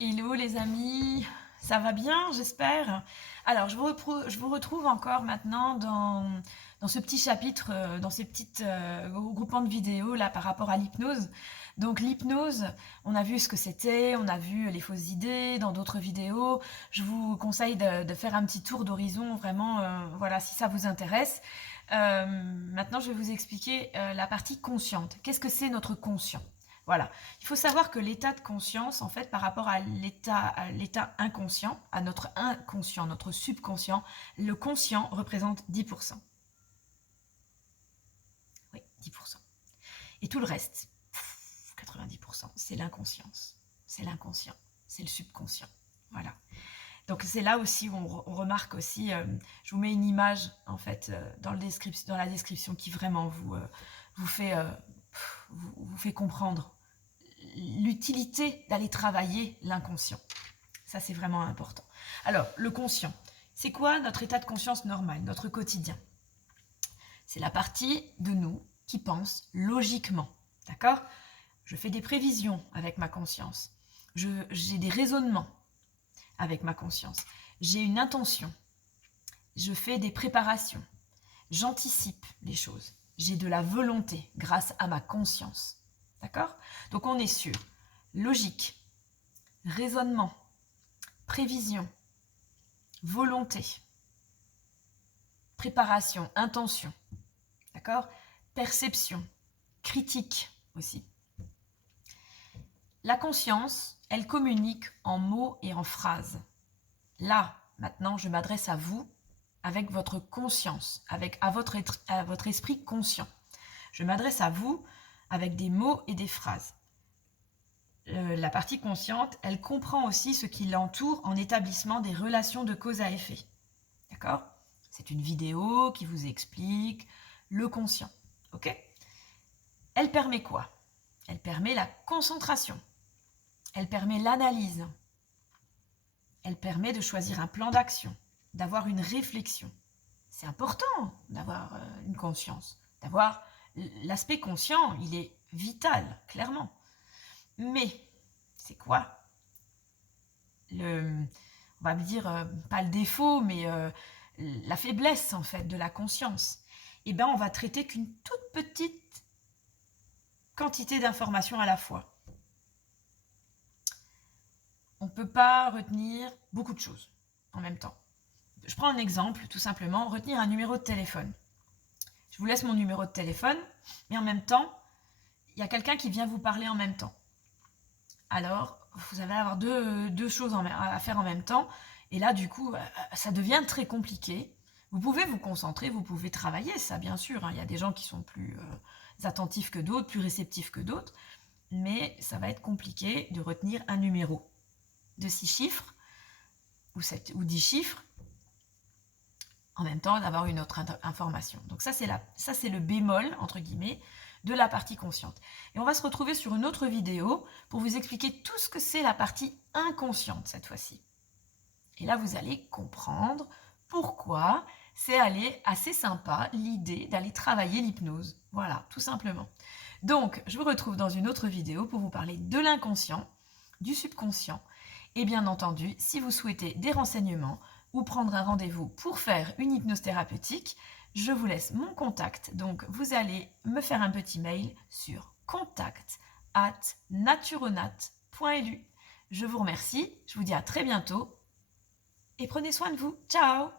Hello les amis, ça va bien j'espère. Alors je vous retrouve encore maintenant dans ce petit chapitre, dans ces petites groupements de vidéos là par rapport à l'hypnose. Donc l'hypnose, on a vu ce que c'était, on a vu les fausses idées dans d'autres vidéos. Je vous conseille de faire un petit tour d'horizon vraiment, voilà, si ça vous intéresse. Maintenant je vais vous expliquer la partie consciente. Qu'est-ce que c'est notre conscient? Voilà. Il faut savoir que l'état de conscience, en fait, par rapport à l'état inconscient, à notre inconscient, notre subconscient, le conscient représente 10%. Oui, 10%. Et tout le reste, 90%, c'est l'inconscience. C'est l'inconscient. C'est le subconscient. Voilà. Donc c'est là aussi où on remarque aussi, je vous mets une image en fait dans la description qui vraiment vous fait, vous fait comprendre l'utilité d'aller travailler l'inconscient. Ça, c'est vraiment important. Alors, le conscient, c'est quoi notre état de conscience normal, notre quotidien? C'est la partie de nous qui pense logiquement, d'accord? Je fais des prévisions avec ma conscience. J'ai des raisonnements avec ma conscience. J'ai une intention. Je fais des préparations. J'anticipe les choses. J'ai de la volonté grâce à ma conscience. D'accord? Donc on est sur logique, raisonnement, prévision, volonté, préparation, intention. D'accord? Perception, critique aussi. La conscience, elle communique en mots et en phrases. Là, maintenant, je m'adresse à vous avec votre conscience, à votre esprit conscient. Je m'adresse à vous avec des mots et des phrases. La partie consciente, elle comprend aussi ce qui l'entoure en établissement des relations de cause à effet. D'accord? C'est une vidéo qui vous explique le conscient. Ok? Elle permet quoi? Elle permet la concentration. Elle permet l'analyse. Elle permet de choisir un plan d'action, d'avoir une réflexion. C'est important d'avoir une conscience, d'avoir l'aspect conscient, il est vital, clairement. Mais c'est quoi on va me dire, pas le défaut, mais la faiblesse en fait de la conscience? Eh bien, on va traiter qu'une toute petite quantité d'informations à la fois. On ne peut pas retenir beaucoup de choses en même temps. Je prends un exemple, tout simplement, retenir un numéro de téléphone. Je vous laisse mon numéro de téléphone, mais en même temps, il y a quelqu'un qui vient vous parler en même temps. Alors, vous allez avoir deux choses à faire en même temps, et là, du coup, ça devient très compliqué. Vous pouvez vous concentrer, vous pouvez travailler, ça, bien sûr. Hein. Il y a des gens qui sont plus attentifs que d'autres, plus réceptifs que d'autres, mais ça va être compliqué de retenir un numéro de 6 chiffres ou 10 chiffres en même temps d'avoir une autre information. Donc ça, c'est le bémol, entre guillemets, de la partie consciente. Et on va se retrouver sur une autre vidéo pour vous expliquer tout ce que c'est la partie inconsciente cette fois-ci. Et là, vous allez comprendre pourquoi c'est assez sympa l'idée d'aller travailler l'hypnose. Voilà, tout simplement. Donc, je vous retrouve dans une autre vidéo pour vous parler de l'inconscient, du subconscient. Et bien entendu, si vous souhaitez des renseignements ou prendre un rendez-vous pour faire une hypnose thérapeutique, je vous laisse mon contact. Donc, vous allez me faire un petit mail sur contact@naturonat.lu. Je vous remercie, je vous dis à très bientôt et prenez soin de vous. Ciao!